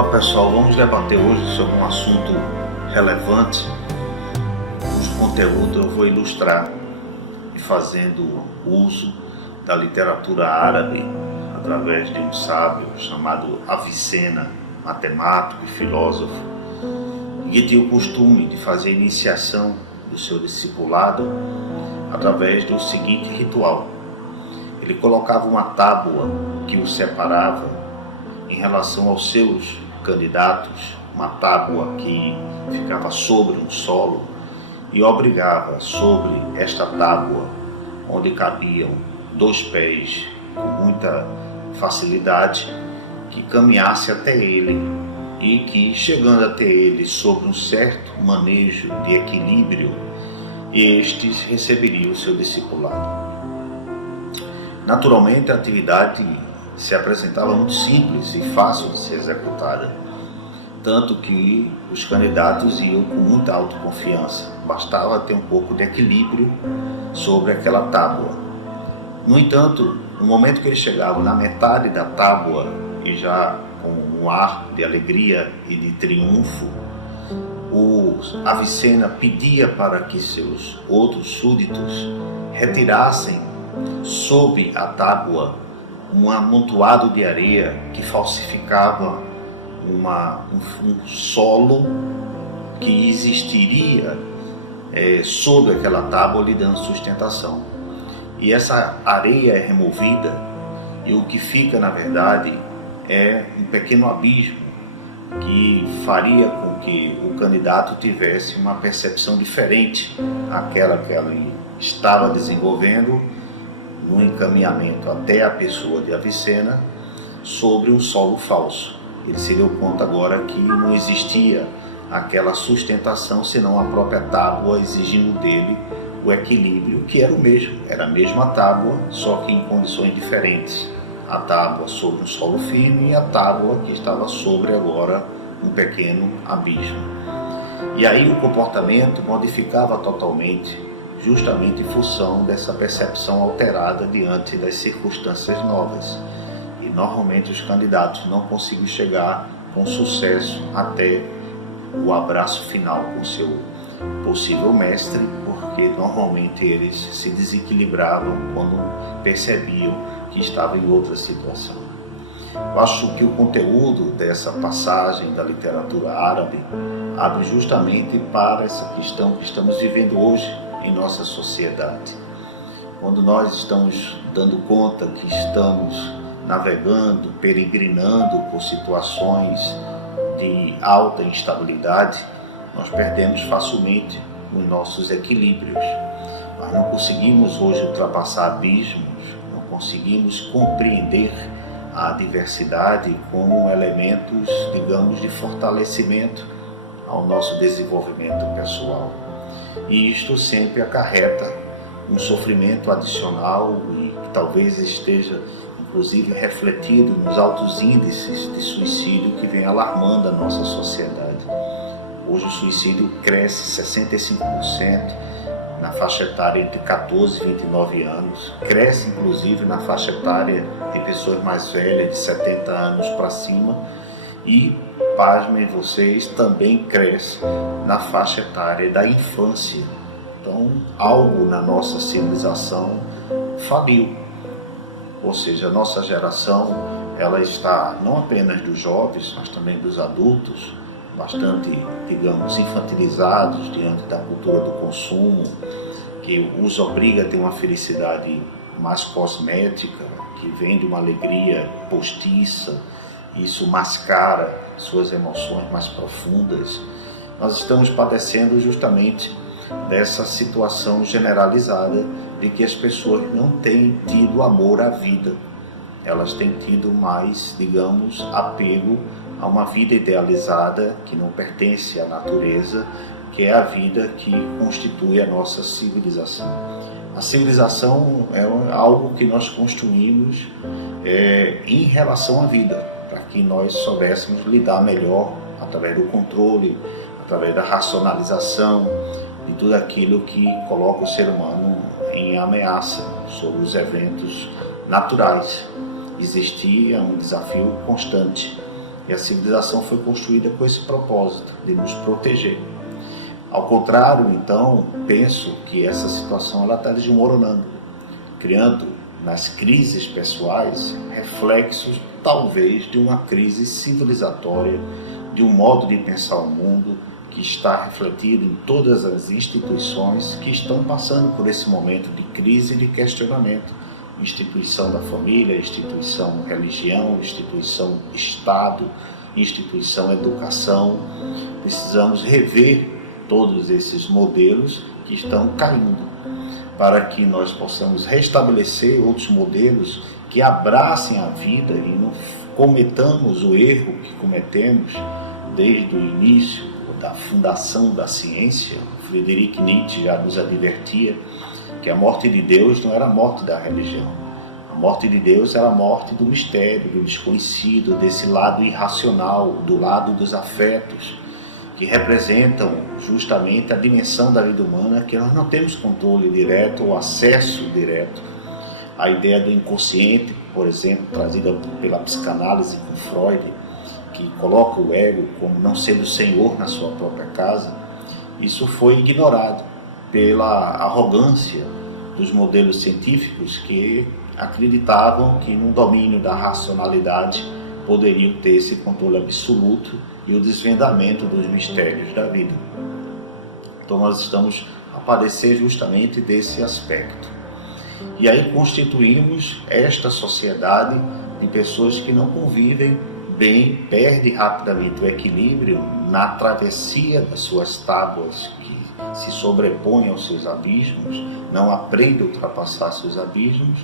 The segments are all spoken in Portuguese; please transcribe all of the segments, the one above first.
Olá pessoal, vamos debater hoje sobre um assunto relevante, cujo conteúdo eu vou ilustrar e fazendo uso da literatura árabe através de um sábio chamado Avicena, matemático e filósofo, que tinha o costume de fazer a iniciação do seu discipulado através do seguinte ritual. Ele colocava uma tábua que o separava em relação aos seus candidatos, uma tábua que ficava sobre um solo, e obrigava sobre esta tábua, onde cabiam 2 pés com muita facilidade, que caminhasse até ele e que, chegando até ele sob um certo manejo de equilíbrio, estes receberiam o seu discipulado. Naturalmente, a atividade se apresentava muito simples e fácil de ser executada, tanto que os candidatos iam com muita autoconfiança, bastava ter um pouco de equilíbrio sobre aquela tábua. No entanto, no momento que eles chegavam na metade da tábua e já com um ar de alegria e de triunfo, o Avicena pedia para que seus outros súditos retirassem sob a tábua um amontoado de areia que falsificava um solo que existiria sob aquela tábua lhe dando sustentação. E essa areia é removida e o que fica, na verdade, é um pequeno abismo que faria com que o candidato tivesse uma percepção diferente àquela que ele estava desenvolvendo no encaminhamento até a pessoa de Avicena sobre um solo falso. Ele se deu conta agora que não existia aquela sustentação senão a própria tábua exigindo dele o equilíbrio, que era o mesmo, era a mesma tábua, só que em condições diferentes. A tábua sobre um solo firme e a tábua que estava sobre agora um pequeno abismo. E aí o comportamento modificava totalmente, justamente em função dessa percepção alterada diante das circunstâncias novas. E normalmente os candidatos não conseguem chegar com sucesso até o abraço final com seu possível mestre, porque normalmente eles se desequilibravam quando percebiam que estavam em outra situação. Eu acho que o conteúdo dessa passagem da literatura árabe abre justamente para essa questão que estamos vivendo hoje em nossa sociedade. Quando nós estamos dando conta que estamos navegando, peregrinando por situações de alta instabilidade, nós perdemos facilmente os nossos equilíbrios. Nós não conseguimos hoje ultrapassar abismos, não conseguimos compreender a diversidade como elementos, digamos, de fortalecimento ao nosso desenvolvimento pessoal. E isto sempre acarreta um sofrimento adicional e que talvez esteja, inclusive, refletido nos altos índices de suicídio que vem alarmando a nossa sociedade. Hoje o suicídio cresce 65% na faixa etária entre 14 e 29 anos, cresce inclusive na faixa etária de pessoas mais velhas, de 70 anos para cima, e, pasmem vocês, também cresce na faixa etária da infância. Então, algo na nossa civilização faliu. Ou seja, a nossa geração, ela está, não apenas dos jovens, mas também dos adultos, bastante, digamos, infantilizados diante da cultura do consumo, que os obriga a ter uma felicidade mais cosmética, que vem de uma alegria postiça. Isso mascara suas emoções mais profundas. Nós estamos padecendo justamente dessa situação generalizada de que as pessoas não têm tido amor à vida. Elas têm tido mais, digamos, apego a uma vida idealizada que não pertence à natureza, que é a vida que constitui a nossa civilização. A civilização é algo que nós construímos em relação à vida, para que nós soubéssemos lidar melhor através do controle, através da racionalização de tudo aquilo que coloca o ser humano em ameaça sobre os eventos naturais. Existia um desafio constante. E a civilização foi construída com esse propósito, de nos proteger. Ao contrário, então, penso que essa situação está desmoronando, criando nas crises pessoais reflexos, talvez, de uma crise civilizatória, de um modo de pensar o mundo que está refletido em todas as instituições que estão passando por esse momento de crise e de questionamento. Instituição da família, instituição religião, instituição Estado, instituição educação. Precisamos rever todos esses modelos que estão caindo, para que nós possamos restabelecer outros modelos que abracem a vida e não cometamos o erro que cometemos desde o início da fundação da ciência. Friedrich Nietzsche já nos advertia que a morte de Deus não era a morte da religião. A morte de Deus era a morte do mistério, do desconhecido, desse lado irracional, do lado dos afetos, que representam justamente a dimensão da vida humana que nós não temos controle direto ou acesso direto. A ideia do inconsciente, por exemplo, trazida pela psicanálise com Freud, que coloca o ego como não sendo senhor na sua própria casa, isso foi ignorado pela arrogância dos modelos científicos que acreditavam que no domínio da racionalidade poderiam ter esse controle absoluto e o desvendamento dos mistérios da vida. Então nós estamos a padecer justamente desse aspecto. E aí constituímos esta sociedade de pessoas que não convivem bem, perdem rapidamente o equilíbrio na travessia das suas tábuas que se sobrepõem aos seus abismos, não aprendem a ultrapassar seus abismos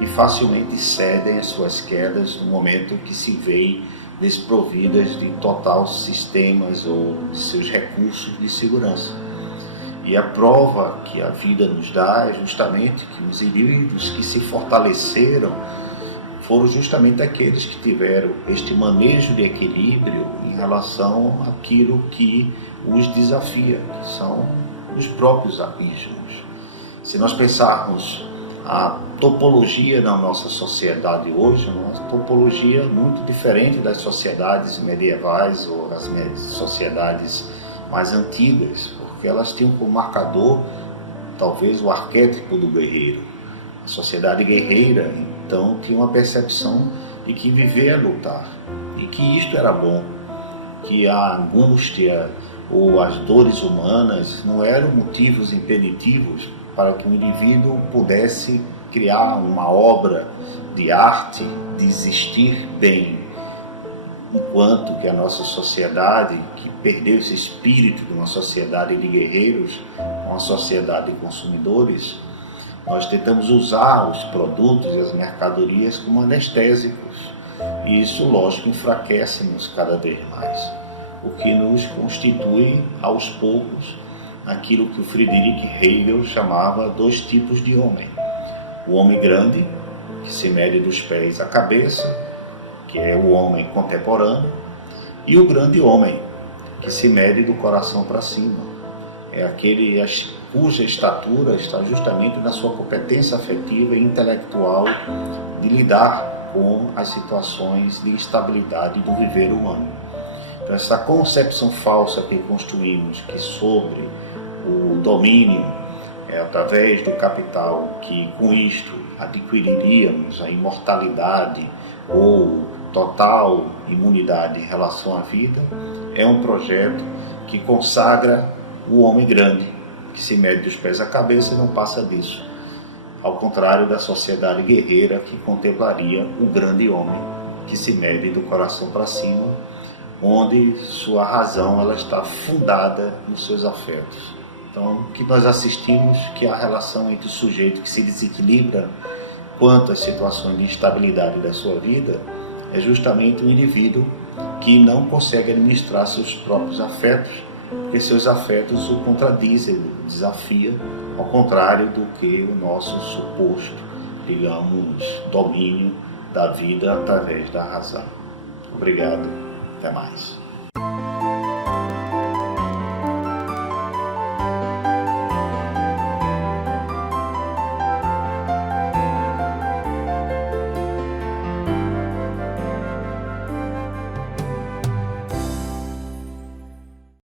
e facilmente cedem às suas quedas no momento que se veem desprovidas de total sistemas ou de seus recursos de segurança. E a prova que a vida nos dá é justamente que os indivíduos que se fortaleceram foram justamente aqueles que tiveram este manejo de equilíbrio em relação àquilo que os desafia, que são os próprios abismos. Se nós pensarmos a topologia da nossa sociedade hoje, uma topologia muito diferente das sociedades medievais ou das sociedades mais antigas, porque elas tinham como marcador talvez o arquétipo do guerreiro. A sociedade guerreira, então, tinha uma percepção de que viver é lutar e que isto era bom, que a angústia ou as dores humanas não eram motivos impeditivos para que o indivíduo pudesse criar uma obra de arte, de existir bem, enquanto que a nossa sociedade, que perdeu esse espírito de uma sociedade de guerreiros, uma sociedade de consumidores, nós tentamos usar os produtos e as mercadorias como anestésicos, e isso, lógico, enfraquece-nos cada vez mais, o que nos constitui, aos poucos, aquilo que o Friedrich Hegel chamava dois tipos de homem. O homem grande, que se mede dos pés à cabeça, que é o homem contemporâneo, e o grande homem, que se mede do coração para cima. É aquele cuja estatura está justamente na sua competência afetiva e intelectual de lidar com as situações de instabilidade do viver humano. Então, essa concepção falsa que construímos, que sobre o domínio através do capital, que com isto adquiriríamos a imortalidade ou total imunidade em relação à vida, é um projeto que consagra o homem grande, que se mede dos pés à cabeça e não passa disso, ao contrário da sociedade guerreira que contemplaria o grande homem, que se mede do coração para cima, onde sua razão ela está fundada nos seus afetos. Então, o que nós assistimos, que a relação entre o sujeito que se desequilibra quanto às situações de instabilidade da sua vida, é justamente um indivíduo que não consegue administrar seus próprios afetos, porque seus afetos o contradizem, o desafia, ao contrário do que o nosso suposto, digamos, domínio da vida através da razão. Obrigado, até mais.